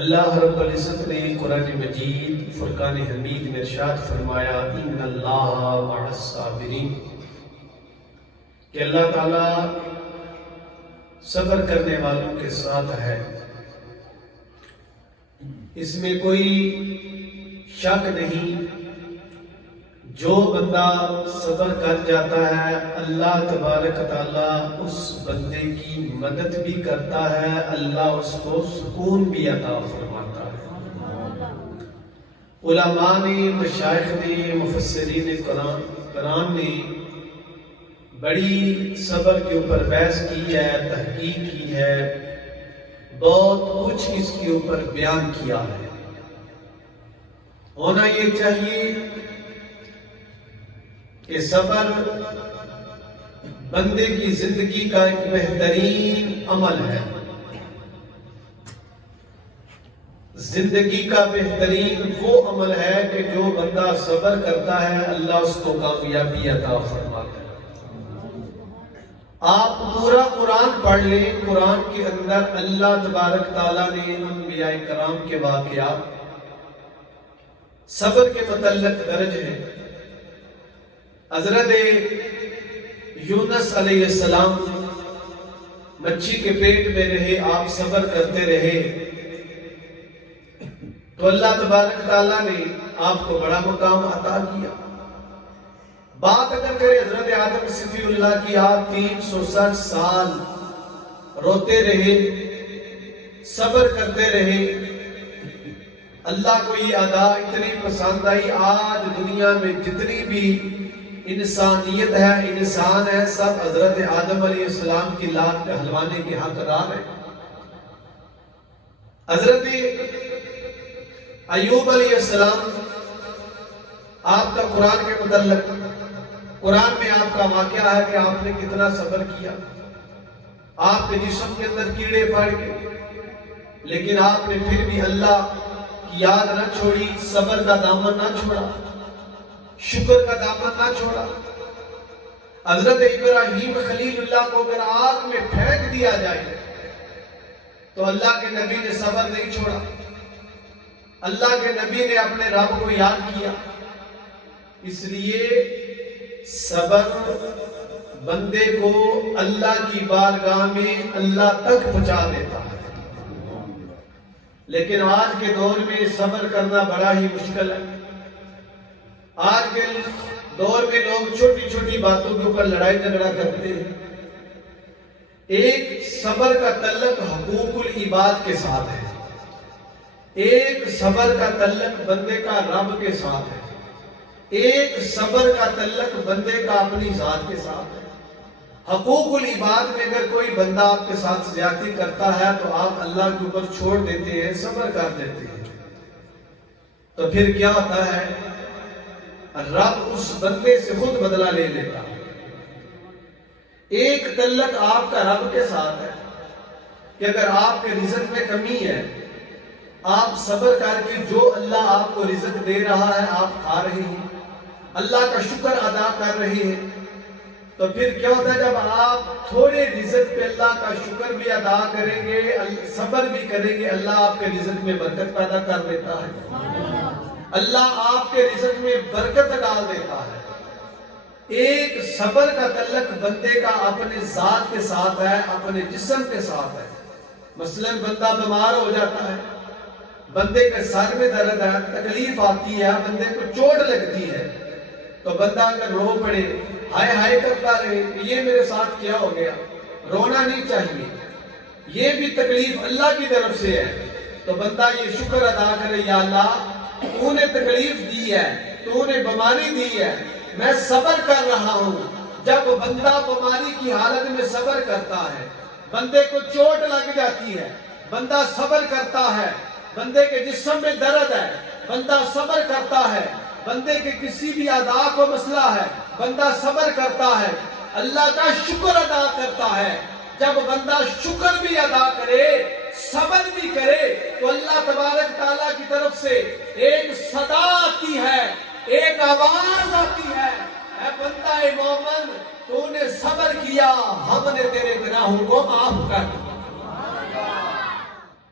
اللہ رب العزت نے قرآن مجید فرقان حمید میں ارشاد فرمایا ان اللہ مع الصابرین، کہ اللہ تعالیٰ صبر کرنے والوں کے ساتھ ہے۔ اس میں کوئی شک نہیں، جو بندہ صبر کر جاتا ہے اللہ تبارک تعالیٰ اس بندے کی مدد بھی کرتا ہے، اللہ اس کو سکون بھی عطا فرماتا ہے۔ علماء نے، مشائخ نے، مفسرین قرآن نے بڑی صبر کے اوپر بحث کی ہے، تحقیق کی ہے، بہت کچھ اس کے اوپر بیان کیا ہے۔ ہونا یہ چاہیے کہ صبر بندے کی زندگی کا ایک بہترین عمل ہے، زندگی کا بہترین وہ عمل ہے کہ جو بندہ صبر کرتا ہے اللہ اس کو کامیابی عطا فرماتا ہے۔ آپ پورا قرآن پڑھ لیں، قرآن کے اندر اللہ تبارک تعالیٰ نے انبیاء کرام کے واقعات صبر کے متعلق درج ہیں۔ حضرت یونس علیہ السلام مچھی کے پیٹ میں رہے، آپ صبر کرتے رہے تو اللہ تبارک تعالیٰ نے آپ کو بڑا مقام عطا کیا۔ بات اگر کرے حضرت آدم صفی اللہ کی، آپ 360 سال روتے رہے، صبر کرتے رہے، اللہ کو یہ ادا اتنی پسند آئی۔ آج دنیا میں جتنی بھی انسانیت ہے، انسان ہے، سب حضرت آدم علیہ السلام کی لات کہلوانے کے حقدار ہیں۔ حضرت ایوب علیہ السلام، آپ کا قرآن کے متعلق قرآن میں آپ کا واقعہ ہے کہ آپ نے کتنا صبر کیا، آپ کے جسم کے اندر کیڑے پڑ گئے، لیکن آپ نے پھر بھی اللہ کی یاد نہ چھوڑی، صبر کا دامن نہ چھوڑا، شکر کا دامن نہ چھوڑا۔ حضرت ابراہیم خلیل اللہ کو اگر آگ میں پھینک دیا جائے تو اللہ کے نبی نے صبر نہیں چھوڑا، اللہ کے نبی نے اپنے رب کو یاد کیا۔ اس لیے صبر بندے کو اللہ کی بارگاہ میں اللہ تک پہنچا دیتا ہے، لیکن آج کے دور میں صبر کرنا بڑا ہی مشکل ہے۔ آج کے دور میں لوگ چھوٹی چھوٹی باتوں کے اوپر لڑائی جھگڑا کرتے ہیں۔ ایک صبر کا تعلق حقوق العباد کے ساتھ ہے، ایک صبر کا تعلق بندے کا رب کے ساتھ ہے، ایک صبر کا تعلق بندے کا اپنی ذات کے ساتھ ہے۔ حقوق العباد میں اگر کوئی بندہ آپ کے ساتھ زیادتی کرتا ہے تو آپ اللہ کے اوپر چھوڑ دیتے ہیں، صبر کر دیتے ہیں، تو پھر کیا ہوتا ہے؟ رب اس بندے سے خود بدلہ لے لیتا ہے۔ ایک تعلق آپ کا رب کے ساتھ ہے کہ اگر آپ کے رزق میں کمی ہے، آپ صبر کر کے جو اللہ آپ کو رزق دے رہا ہے آپ کھا رہے ہیں، اللہ کا شکر ادا کر رہے ہیں، تو پھر کیا ہوتا ہے؟ جب آپ تھوڑے رزق پہ اللہ کا شکر بھی ادا کریں گے، صبر بھی کریں گے، اللہ آپ کے رزق میں برکت پیدا کر دیتا ہے، اللہ آپ کے رزق میں برکت ڈال دیتا ہے۔ ایک صبر کا تعلق بندے کا اپنے ذات کے ساتھ ہے، اپنے جسم کے ساتھ ہے۔ مثلا بندہ بیمار ہو جاتا ہے، بندے کے سر میں درد ہے، تکلیف آتی ہے، بندے کو چوٹ لگتی ہے، تو بندہ اگر رو پڑے، ہائے ہائے کرتا رہے کہ یہ میرے ساتھ کیا ہو گیا، رونا نہیں چاہیے، یہ بھی تکلیف اللہ کی طرف سے ہے، تو بندہ یہ شکر ادا کرے، یا اللہ تو نے تکلیف دی ہے، تو نے بیماری دی ہے، میں صبر کر رہا ہوں۔ جب بندہ بیماری کی حالت میں صبر کرتا ہے، بندے کو چوٹ لگ جاتی ہے، بندہ صبر کرتا ہے، بندے کے جسم میں درد ہے، بندہ صبر کرتا ہے، بندے کے کسی بھی اعضاء کو مسئلہ ہے، بندہ صبر کرتا ہے، اللہ کا شکر ادا کرتا ہے۔ جب بندہ شکر بھی ادا کرے، صبر بھی کرے، تو اللہ تبارک تعالیٰ کی طرف سے ایک صدا آتی ہے، ایک آواز آتی ہے، اے بندہ مومن تو نے صبر کیا، ہم نے تیرے گناہوں کو معاف کر دیا۔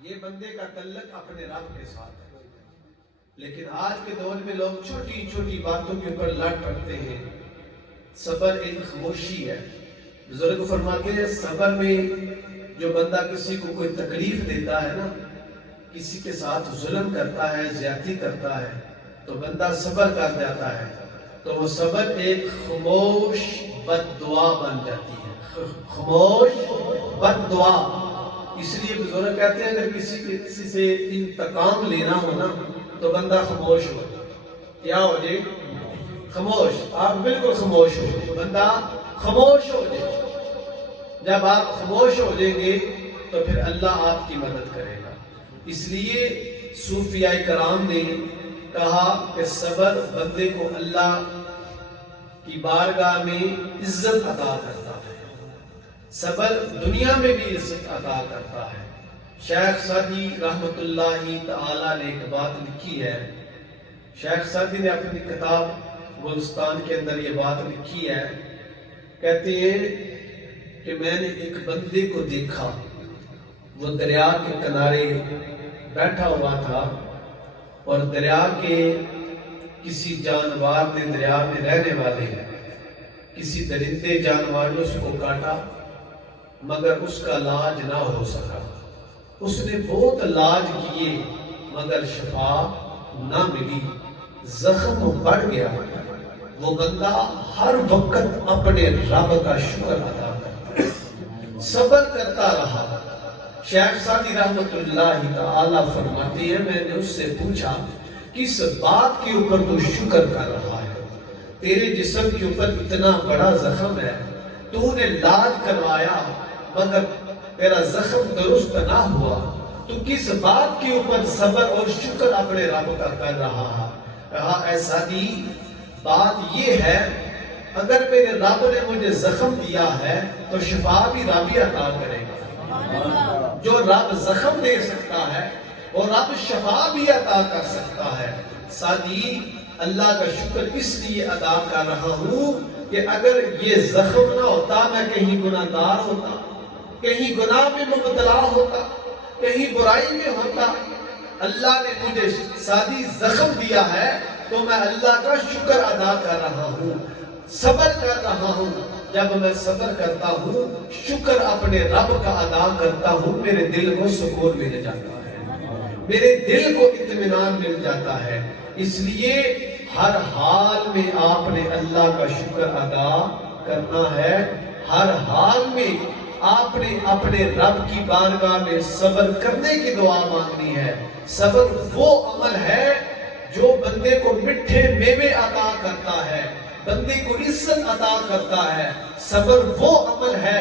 یہ بندے کا تعلق اپنے رب کے ساتھ ہے. لیکن آج کے دور میں لوگ چھوٹی چھوٹی باتوں کے اوپر لڑ پڑتے ہیں. صبر ایک خاموشی ہے. بزرگ فرماتے ہیں صبر میں جو بندہ کسی کو کوئی تکلیف دیتا ہے نا، کسی کے ساتھ ظلم کرتا ہے، زیادتی کرتا ہے، تو بندہ صبر کر جاتا ہے تو وہ صبر ایک خاموش بد دعا بن جاتی ہے. خاموش بد دعا. اس لیے بزرگ کہتے ہیں اگر کسی سے انتقام لینا ہو نا تو بندہ خاموش ہو. کیا ہو جائے؟ خاموش. آپ بالکل خاموش ہو، بندہ خاموش ہو جائے. جب آپ خاموش ہو جائیں گے تو پھر اللہ آپ کی مدد کرے گا. اس لیے صوفیاء کرام نے کہا کہ صبر بندے کو اللہ کی بارگاہ میں عزت عطا کرتا ہے. صبر دنیا میں بھی عزت عطا کرتا ہے. شیخ سعدی رحمت اللہ تعالی نے ایک بات لکھی ہے. شیخ سعدی نے اپنی کتاب گلستان کے اندر یہ بات لکھی ہے. کہتے ہیں کہ میں نے ایک بندے کو دیکھا، وہ دریا کے کنارے بیٹھا ہوا تھا اور دریا کے کسی جانور نے، دریا میں رہنے والے کسی درندے جانور نے اس کو کاٹا مگر اس کا علاج نہ ہو سکا. اس نے بہت علاج کیے مگر شفا نہ ملی، زخم بڑھ گیا. وہ بندہ ہر وقت اپنے رب کا شکر ادا کرتا ہے، صبر کرتا رہا. شیخ سعدی رحمت اللہ تعالی فرماتے ہیں میں نے اس سے پوچھا کس بات کے اوپر تو شکر کر رہا ہے؟ تیرے جسم کے اوپر اتنا بڑا زخم ہے، تو نے علاج کروایا مگر تیرا زخم درست نہ ہوا، تو کس بات کے اوپر صبر اور شکر اپنے رب کا کر رہا ہے؟ کہا اے سعدی بات یہ ہے اگر میرے رب نے مجھے زخم دیا ہے تو شفا بھی رب ہی عطا کرے گا. جو رب زخم دے سکتا ہے وہ رب شفا بھی عطا کر سکتا ہے. سعدی اللہ کا شکر اس لیے ادا کر رہا ہوں کہ اگر یہ زخم نہ ہوتا میں کہیں گناہ گار ہوتا، کہیں گناہ میں مبتلا ہوتا، کہیں برائی میں ہوتا. اللہ نے مجھے سعدی زخم دیا ہے تو میں اللہ کا شکر ادا کر رہا ہوں، صبر کر رہا ہوں. جب میں صبر کرتا ہوں، شکر اپنے رب کا ادا کرتا ہوں، میرے دل کو سکون مل جاتا ہے، میرے دل کو اطمینان مل جاتا ہے. اس لیے ہر حال میں آپ نے اللہ کا شکر ادا کرنا ہے. ہر حال میں آپ نے اپنے رب کی بارگاہ میں صبر کرنے کی دعا مانگنی ہے. صبر وہ عمل ہے جو بندے کو میٹھے میوے عطا کرتا ہے، بندے کو عزت عطا کرتا ہے. صبر وہ عمل ہے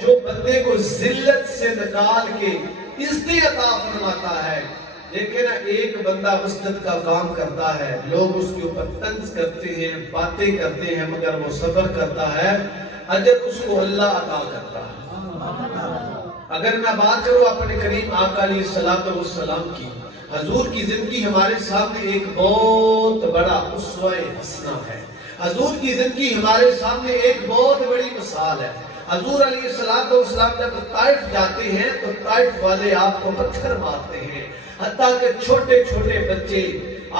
جو بندے کو ذلت سے نکال کے عزت عطا فرماتا ہے. لیکن ایک بندہ مسجد کا کام کرتا ہے، لوگ اس کے اوپر طنز کرتے ہیں، باتیں کرتے ہیں، مگر وہ صبر کرتا ہے، اجر اس کو اللہ عطا کرتا ہے. اگر میں بات کروں اپنے کریم آقا علیہ السلام کی، حضور کی زندگی ہمارے سامنے ایک بہت بڑا اسوہ حسنہ ہے. حضور کی زندگی ہمارے سامنے ایک بہت بڑی مثال ہے. حضور علیہ السلام جب طائف جاتے ہیں تو طائف والے آپ کو پتھر مارتے ہیں، حتیٰ کہ چھوٹے چھوٹے بچے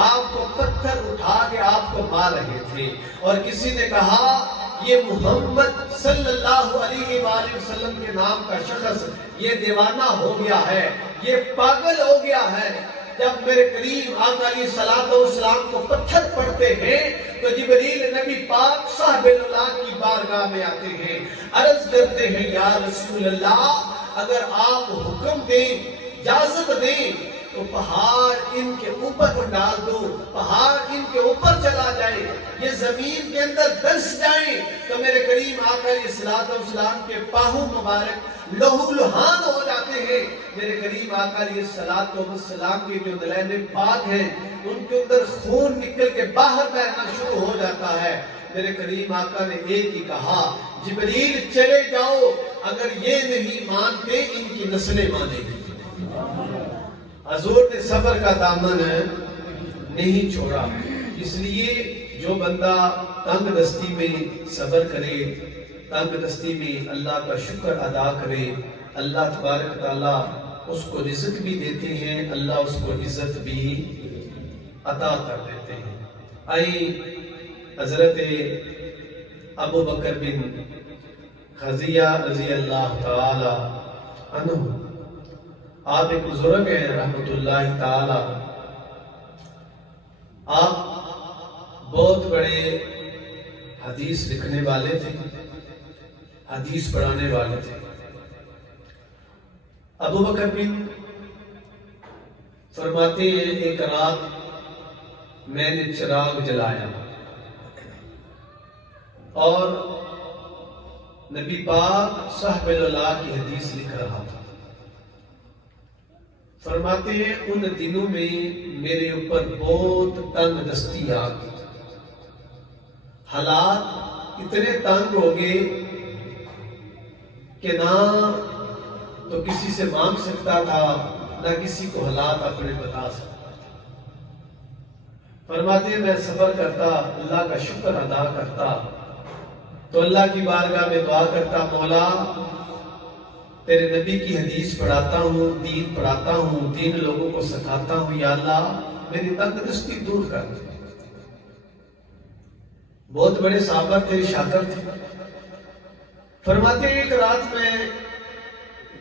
آپ کو پتھر اٹھا کے آپ کو مار رہے تھے. اور کسی نے کہا یہ محمد صلی اللہ علیہ وآلہ وسلم کے نام کا شخص یہ دیوانہ ہو گیا ہے، یہ پاگل ہو گیا ہے. جب میرے کریم آقا علیہ السلام کو پتھر پڑتے ہیں تو جبریل نبی پاک صاحب اللہ کی بارگاہ میں آتے ہیں، عرض کرتے ہیں یا رسول اللہ اگر آپ حکم دیں، اجازت دیں تو پہاڑ ان کے اوپر ڈال دو، پہاڑ ان کے اوپر چلا جائے، یہ زمین کے اندر دس جائیں تو میرے کریم آقا علیہ السلام کے پاہوں مبارک لہو لہان ہو جاتے ہیں. میرے کریم آقا علیہ السلام کے جو دلائل پاک ہیں ان کے اندر خون نکل کے باہر بہنا شروع ہو جاتا ہے. میرے کریم آقا نے ایک ہی کہا جبریل چلے جاؤ، اگر یہ نہیں مانتے ان کی نسلیں مانیں گی. حضور نے صبر کا دامن نہیں چھوڑا. اس لیے جو بندہ تنگ دستی میں صبر کرے، تنگ دستی میں اللہ کا شکر ادا کرے، اللہ تبارک تعالیٰ اس کو رزق بھی دیتے ہیں، اللہ اس کو عزت بھی عطا کر دیتے ہیں۔ آئی حضرت ابو بکر بن خزیہ رضی اللہ تعالی عنہ، آپ ایک بزرگ ہیں رحمت اللہ تعالی، آپ بہت بڑے حدیث لکھنے والے تھے، حدیث پڑھانے والے تھے۔ ابو بکر بن فرماتے ہیں ایک رات میں نے چراغ جلایا اور نبی پاک صاحب اللہ کی حدیث لکھ رہا تھا۔ فرماتے ہیں ان دنوں میں میرے اوپر بہت تنگ دستی آ گئی، حالات اتنے تنگ ہو گئے کہ نہ تو کسی سے مانگ سکتا تھا، نہ کسی کو حالات اپنے بتا سکتا تھا۔ فرماتے ہیں میں صبر کرتا، اللہ کا شکر ادا کرتا، تو اللہ کی بارگاہ میں دعا کرتا، مولا تیرے نبی کی حدیث پڑھاتا ہوں، دین پڑھاتا ہوں، دین لوگوں کو سکھاتا ہوں، یا اللہ میری تنگ دستی دور کر دے۔ بہت بڑے صحابہ تھے، شاگرد تھے۔ فرماتے ہیں ایک رات میں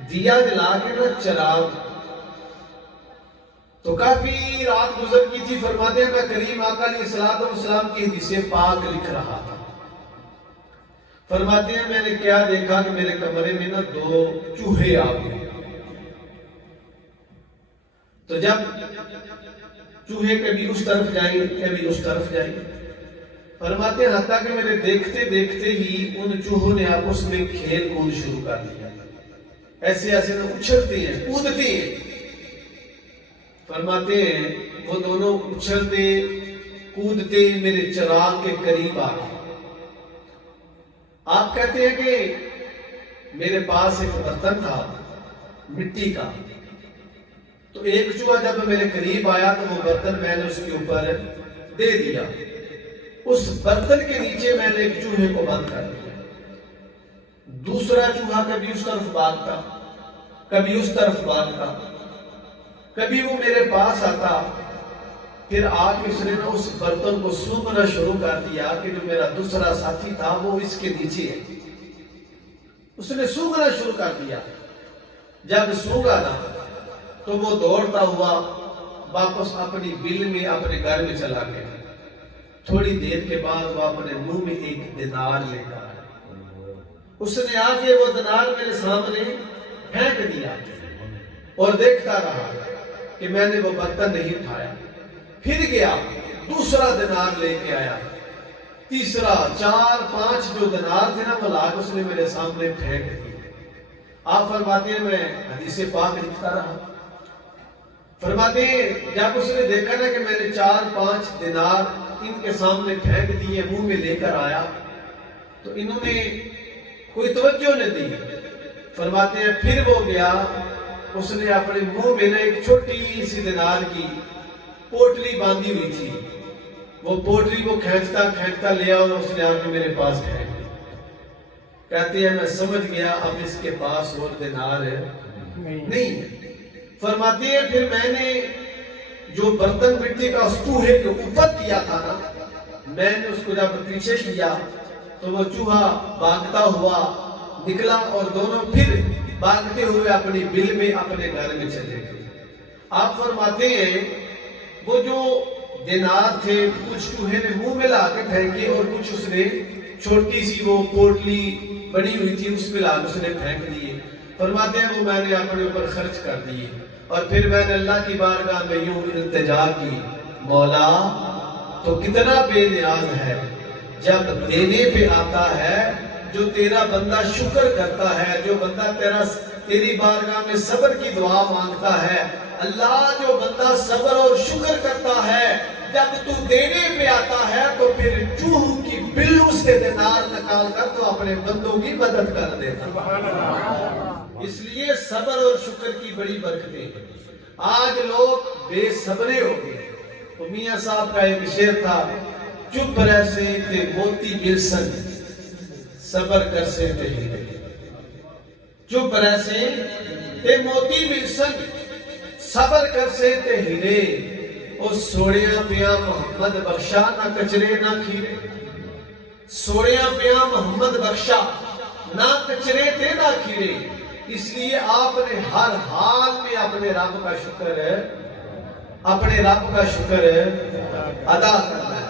دیا جلا کے نہ چراغ، تو کافی رات گزر کی تھی۔ فرماتے ہیں میں کریم آقا علیہ السلام کی حدیث پاک لکھ رہا تھا۔ فرماتے ہیں میں نے کیا دیکھا کہ میرے کمرے میں نہ دو چوہے آ گئے۔ تو جب چوہے کبھی اس طرف جائیں کبھی اس طرف جائیں، فرماتے ہیں حتیٰ کہ میرے دیکھتے دیکھتے ہی ان چوہوں نے آپس میں کھیل کود شروع کر دیا، ایسے ایسے نہ اچھلتے ہیں، کودتے ہیں۔ فرماتے ہیں وہ دونوں اچھلتے کودتے میرے چراغ کے قریب آ گئے۔ آپ کہتے ہیں کہ میرے پاس ایک برتن تھا مٹی کا، تو ایک چوہا جب میرے قریب آیا تو وہ برتن میں نے اس کے اوپر دے دیا، اس برتن کے نیچے میں نے ایک چوہے کو بند کر دیا۔ دوسرا چوہا کبھی اس طرف بھاگتا، کبھی اس طرف بھاگتا، کبھی وہ میرے پاس آتا، پھر آ کے اس نے اس برتن کو سونگنا شروع کر دیا کہ جو میرا دوسرا ساتھی تھا وہ اس کے نیچے ہے۔ اس نے سونگنا شروع کر دیا۔ جب سونگا نا تو وہ دوڑتا ہوا واپس اپنی بل میں اپنے گھر میں چلا گیا۔ تھوڑی دیر کے بعد وہ اپنے منہ میں ایک دینار لے کر آیا۔ اس نے آ کے وہ دینار میرے سامنے پھینک دیا اور دیکھتا رہا کہ میں نے وہ برتن نہیں اٹھایا۔ پھر گیا دوسرا دینار لے کے آیا، تیسرا، 4 5 جو دینار تھے نا وہ لا کے اس نے میرے سامنے پھینک دیے۔ آپ فرماتے ہیں میں حدیث پاک لکھتا رہا۔ فرماتے ہیں جب اس نے دیکھا نا کہ میں نے 4 5 دینار ان کے سامنے پھینک دیے، منہ میں لے کر آیا، تو انہوں نے کوئی توجہ نہیں دی۔ فرماتے ہیں پھر وہ گیا، اس نے اپنے منہ میں نا ایک چھوٹی سی دینار کی پوٹلی باندھی ہوئی تھی، وہ پوٹلی کو کھینچتا کھینچتا لیا اور اس نے آ کے میرے پاس پھینک دی۔ کہتے ہیں میں سمجھ گیا اب اس کے پاس اور دینار نہیں ہے۔ فرماتے ہیں پھر میں نے جو برتن مٹی کا اس چوہے کے اوپر کیا تھا نا، میں نے اس کو جب پیچھے کیا تو وہ چوہا بھاگتا ہوا نکلا اور دونوں پھر بھاگتے ہوئے اپنی بل میں اپنے گھر میں چلے گئے۔ آپ فرماتے ہیں وہ جو دینار تھے کچھ چوہے نے منہ میں لا کے پھینکے اور کچھ اس نے چھوٹی سی وہ پوٹلی بنی ہوئی تھی اس میں لا کے اس نے پھینک دیے۔ فرماتے ہیں وہ میں نے اپنے اوپر خرچ کر دیے، اور پھر میں نے اللہ کی بارگاہ میں یوں التجا کی، مولا تو کتنا بے نیاز ہے جب دینے پہ آتا ہے، جو تیرا بندہ شکر کرتا ہے، جو بندہ تیری بارگاہ میں صبر کی دعا مانگتا ہے، اللہ جو بندہ صبر اور شکر کرتا ہے، جب تو دینے پہ آتا ہے تو پھر چوہوں کی بلوں سے دینار نکال کر تو اپنے بندوں کی مدد کر دیتا۔ اس لیے صبر اور شکر کی بڑی برکتیں ہیں۔ آج لوگ بے صبرے ہو گئے۔ میاں صاحب کا ایک شعر تھا، چپ رہسے تے موتی گرسن صبر کرسے تے ہی، چپ رہسے تے موتی ملسن صبر کر سے تے ہیرے او سوڑیاں پیا محمد بخشا نہ کچرے نہ کھیرے سوڑیاں پیا محمد بخشا نہ کچرے تے نہ کھیرے اس لیے آپ نے ہر حال میں اپنے رب کا شکر ادا کرنا ہے